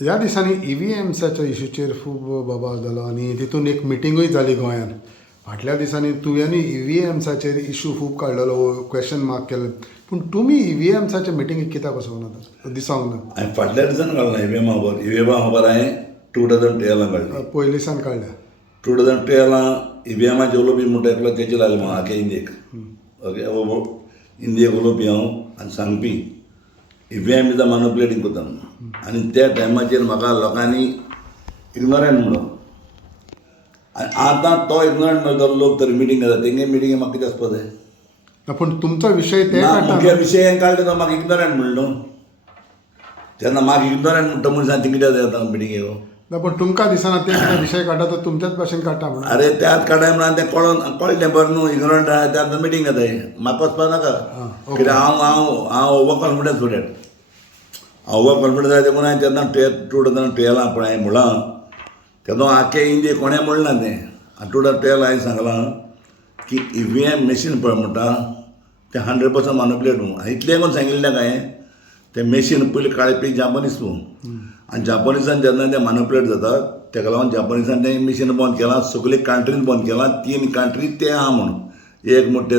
ह्या दिसांनी EVMसाच्या इश्यूचेर खूब बोबाळ जालो आनी तितून एक मिटिंगूय जाली गोंयांत. फाटल्या दिसांनी तुवेंनी EVMसाचेर इश्यू खूब काडलेलो, क्वेश्चन मार्क केले, पूण तुमी EVMसाच्या मिटिंगेक कित्याक वचूंक ना दिसोंक ना? हांवें फाटल्या दिसान काडला EVMा खबर हांवें 2012 काडली. पयलीसान काडल्या. 2012 EVMाचेर उलोवपी म्हणटा एकलो तेचेर आयलो हांव आख्या इंडियेक. ओके इंडियेक उलोवपी हांव आनी सांगपी EVM इज अ मॅनिप्युलेटींग कोता म्हणून. आनी त्या टायमाचेर म्हाका लोकांनी इग्नोरंट म्हणून. आनी आतां तो इग्नोरंट जाल्लो लोक तर मिटींग घेता तेंगे मिटींगे म्हाका कितें वचपा जाय? पूण तुमचो विशय ते ना, काडटा मुख्य विशय हांवें काडलो तो म्हाका इग्नोरंट म्हणलो. जेन्ना म्हाका इग्नोरंट म्हणटा मनशान ती कित्याक जाता मिटींगे? ना, पूण तुमकां दिसना ते कितें विशय काडटा तो तुमच्याच भाशेन काडटा म्हणून. अरे त्यात काडाय म्हणून तें कळलें बरें न्हू इग्नोरंट आहा त्यात मिटींग घेताय. म्हाका वचपा नाका कित्याक हांव ओवर कॉन्फिडन्स स्टुडंट. हांव ओवर कॉन्फिडन्स जाय देखून हांवें तेन्ना 2012 पण हांवें म्हणलां तेन्ना आख्या इंडियेक कोणें म्हणलां तें. आनी 2012 हांवें सांगलां की EVM मशीन पळय म्हणटा तें 100% मॅनिप्युलेट म्हणून. हांवें इतलें करून सांगिल्लें काय तें मशीन पयलीं काडपी जापनीज तूं. आनी जापनीजान जेन्ना तें मॅनिप्युलेट जाता तेका लागून जापनीजान तें मशीन बंद केलां. सगळे कंट्रीन बंद केलां. 3 कंट्री ते आहा म्हणून. एक म्हणटा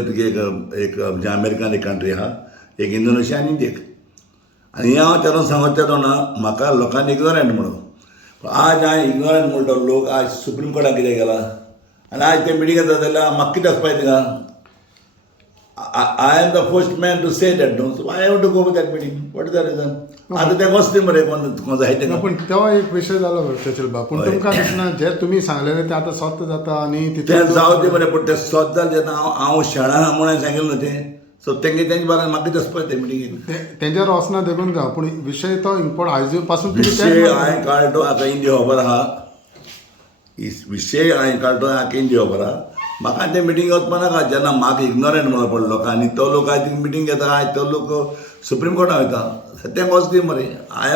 एक अमेरिकान एक कंट्री आहा, एक इंडोनेशिया आनी इंडियेक. आनी हें हांव तेन्ना सांगता तेन्ना म्हाका लोकांनी इग्नोरंट म्हणून. आज हांवें इग्नोरंट म्हणटा लोक आज सुप्रीम कोर्टाक कितें गेला आनी आज ते मिटींग येता जाल्यार म्हाका कितें वचपाय थिंगा? I am the first man to say that, no? So I have to go with that meeting. What is the reason? आता ते वचते मरे कोण जाय ते. पूण तो एक विशय जालो तेचेर बा. पूण तुमकां दिसना जे तुमी सांगलेलें तें आतां सत्य जाता आनी तें जावं ते मरे पूण तें स्वत जालें जेन्ना हांव शाळा म्हणून सांगिल्लें न्हू तें. सो तेंचे बारान म्हाका कितें वचपाय ते मिटींगेक? तेंच्यार वचना देखून जावं पूण विशय तो इम्पोर्टंट आयज पासून विशय हांवें काडलो आतां इंडिया खबर आहा. विशय हांवें काडलो आख्या इंडिया खबर आहा. म्हाका ते मिटींग वचपा नाका जेन्ना म्हाका इग्नोरंट म्हणून पडलो आनी तो लोक आयज मिटींग घेता आयज तो लोक सुप्रीम कोर्टाक वयता तें वचती मरे. I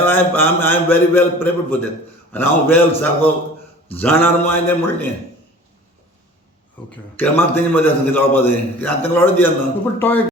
am very well prepared for that. आनी हांव वेल सारको जाणार म्हणून हांवें तें म्हणलें. ओके. कित्याक म्हाका तेंचे मदें कितें लडपा जाय कित्याक आतां लडो दियात ना. पूण तो एक